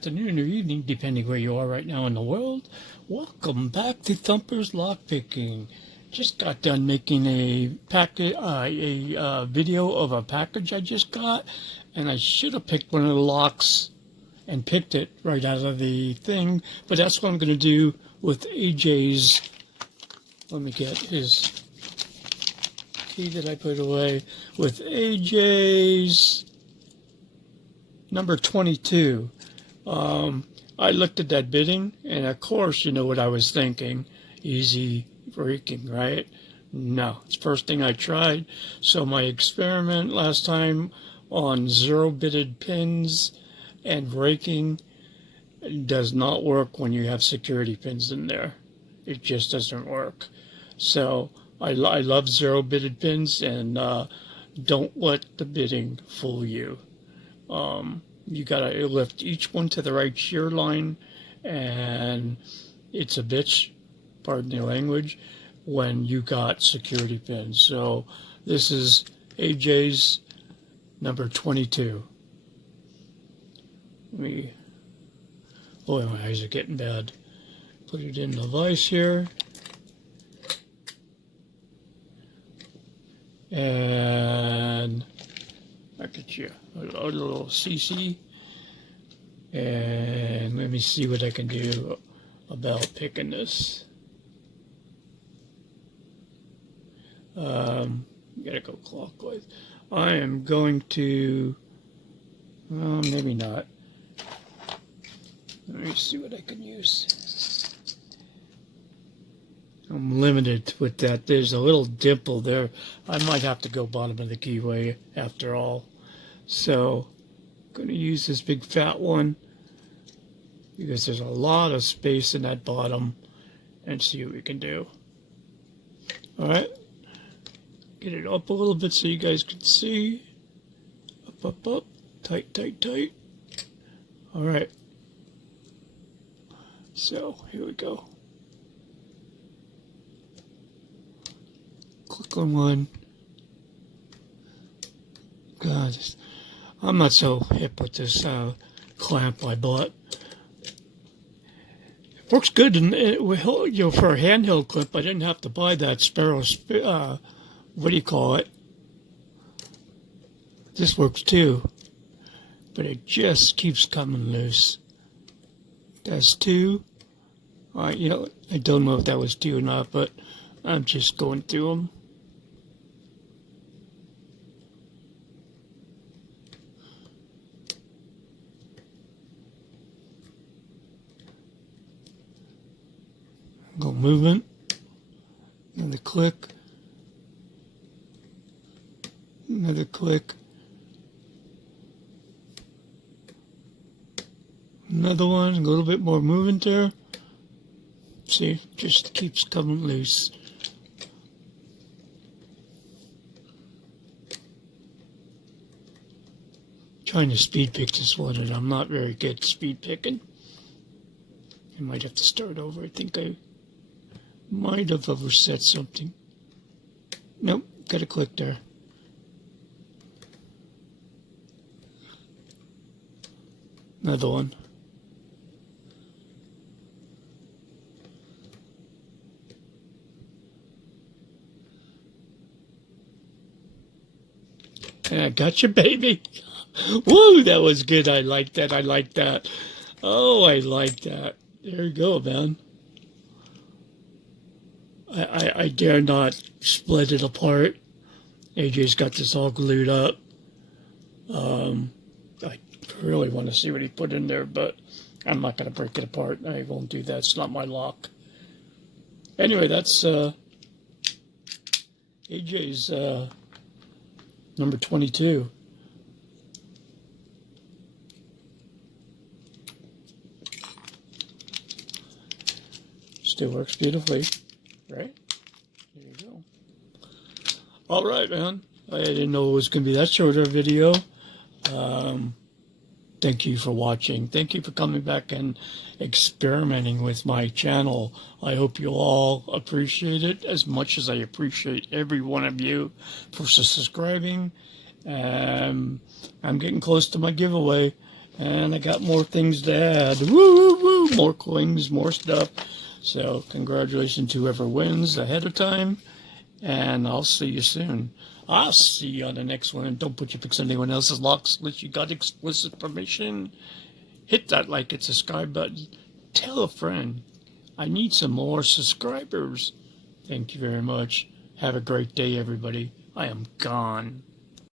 afternoon, or evening, depending where you are right now in the world. Welcome back to Thumper's Lockpicking. Just got done making a video of a package I just got, and I should have picked one of the locks and picked it right out of the thing, but that's what I'm going to do with AJ's. Let me get his key that I put away with AJ's number 22. I looked at that bidding, and of course, you know what I was thinking. Easy raking, right? No, it's the first thing I tried. So my experiment last time on zero bidded pins and raking does not work when you have security pins in there. It just doesn't work. So I love zero bidded pins, and don't let the bidding fool you. You gotta lift each one to the right shear line, and it's a bitch, pardon the language, when you got security pins. So this is AJ's number 22. Boy, my eyes are getting bad. Put it in the vise here. And look at you, a little CC. And let me see what I can do about picking this. Gotta go clockwise. I am going to, well, maybe not. Let me see what I can use. I'm limited with that. There's a little dimple there. I might have to go bottom of the keyway after all. So I'm going to use this big fat one because there's a lot of space in that bottom, and see what we can do. All right. Get it up a little bit so you guys can see. Up, up, up. Tight, tight, tight. All right. So here we go. Click on one. God, I'm not so hip with this clamp I bought. It works good, and for a handheld clip, I didn't have to buy that Sparrow. What do you call it? This works too, but it just keeps coming loose. That's two. I don't know if that was two or not, but I'm just going through them. Go movement, another click, another click, another one, a little bit more movement there. See, just keeps coming loose. Trying to speed pick this one, and I'm not very good at speed picking. I might have to start over. I think I might have overset something. Nope, got a click there. Another one. And I got you, baby. Woo, that was good. I like that. I like that. Oh, I like that. There you go, man. I dare not split it apart. AJ's got this all glued up. I really want to see what he put in there, but I'm not going to break it apart. I won't do that. It's not my lock. Anyway, that's AJ's number 22. Still works beautifully, right? There you go. All right, man. I didn't know it was going to be that short of a video. Thank you for watching. Thank you for coming back and experimenting with my channel. I hope you all appreciate it as much as I appreciate every one of you for subscribing. I'm getting close to my giveaway, And I got more things to add. Woo, woo, woo. More coins, more stuff. So congratulations to whoever wins ahead of time. And I'll see you soon. I'll see you on the next one. And don't put your pics on anyone else's locks unless you got explicit permission. Hit that like and subscribe button. Tell a friend. I need some more subscribers. Thank you very much. Have a great day, everybody. I am gone.